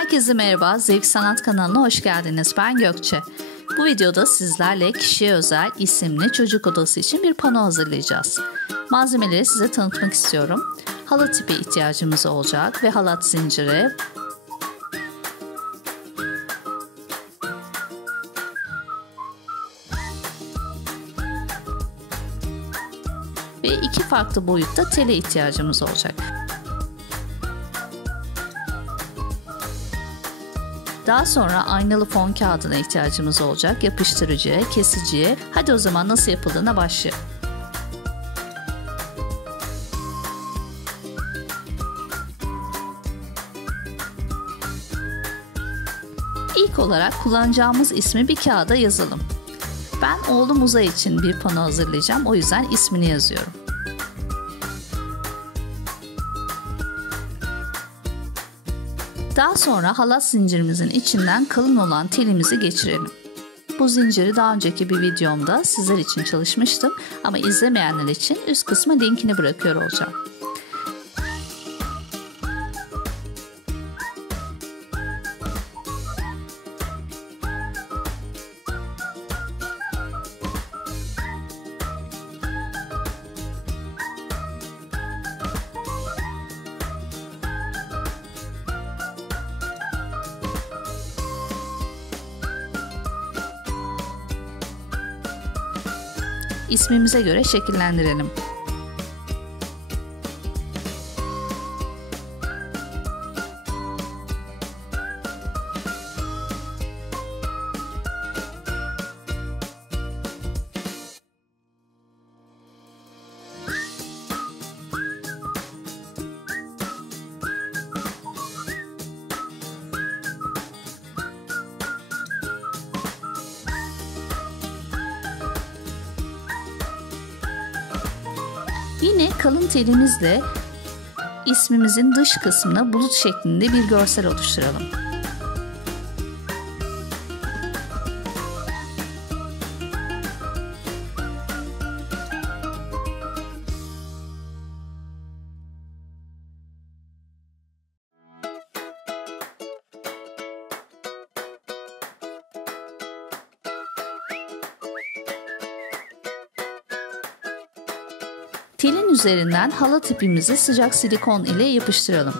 Herkese merhaba, Zevk Sanat kanalına hoş geldiniz. Ben Gökçe. Bu videoda sizlerle kişiye özel isimli çocuk odası için bir pano hazırlayacağız. Malzemeleri size tanıtmak istiyorum. Halat ipi ihtiyacımız olacak ve halat zinciri, ve iki farklı boyutta tele ihtiyacımız olacak. Daha sonra aynalı fon kağıdına ihtiyacımız olacak, yapıştırıcıya, kesiciye. Hadi o zaman nasıl yapıldığına başlayalım. İlk olarak kullanacağımız ismi bir kağıda yazalım. Ben oğlum Uzay için bir pano hazırlayacağım, o yüzden ismini yazıyorum. Daha sonra halat zincirimizin içinden kalın olan telimizi geçirelim. Bu zinciri daha önceki bir videomda sizler için çalışmıştım ama izlemeyenler için üst kısma linkini bırakıyor olacağım. İsmimize göre şekillendirelim. Yine kalın telimizle ismimizin dış kısmına bulut şeklinde bir görsel oluşturalım. Telin üzerinden halat ipimizi sıcak silikon ile yapıştıralım.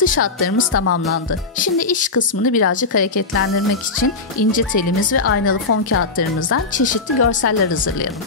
Dış hatlarımız tamamlandı. Şimdi iç kısmını birazcık hareketlendirmek için ince telimiz ve aynalı fon kağıtlarımızdan çeşitli görseller hazırlayalım.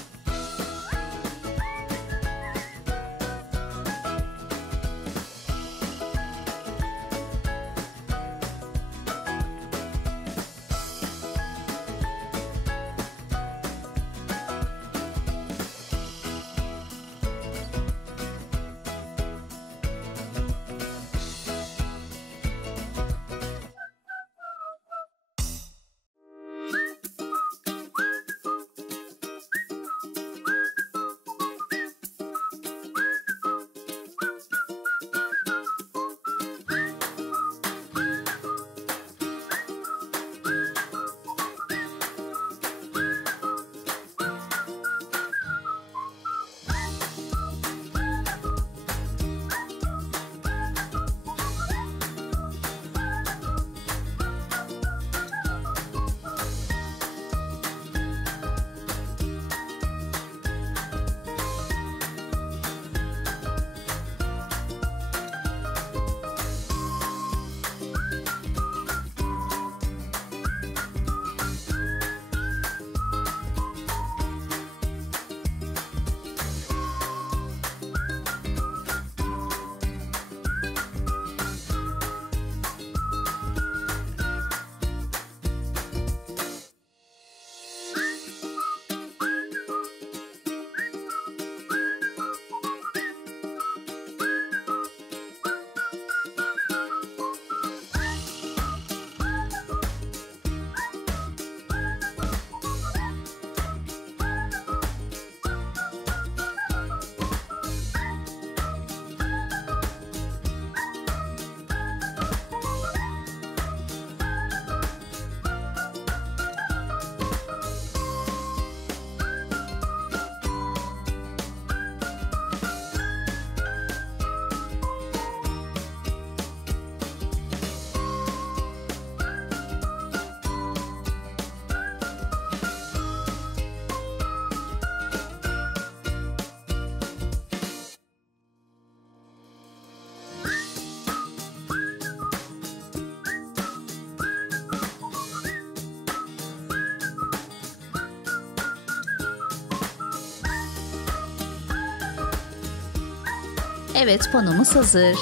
Evet, panomuz hazır.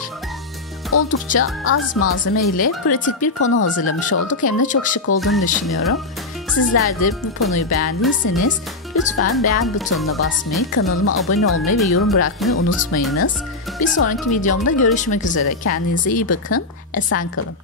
Oldukça az malzeme ile pratik bir pano hazırlamış olduk. Hem de çok şık olduğunu düşünüyorum. Sizler de bu panoyu beğendiyseniz lütfen beğen butonuna basmayı, kanalıma abone olmayı ve yorum bırakmayı unutmayınız. Bir sonraki videomda görüşmek üzere. Kendinize iyi bakın. Esen kalın.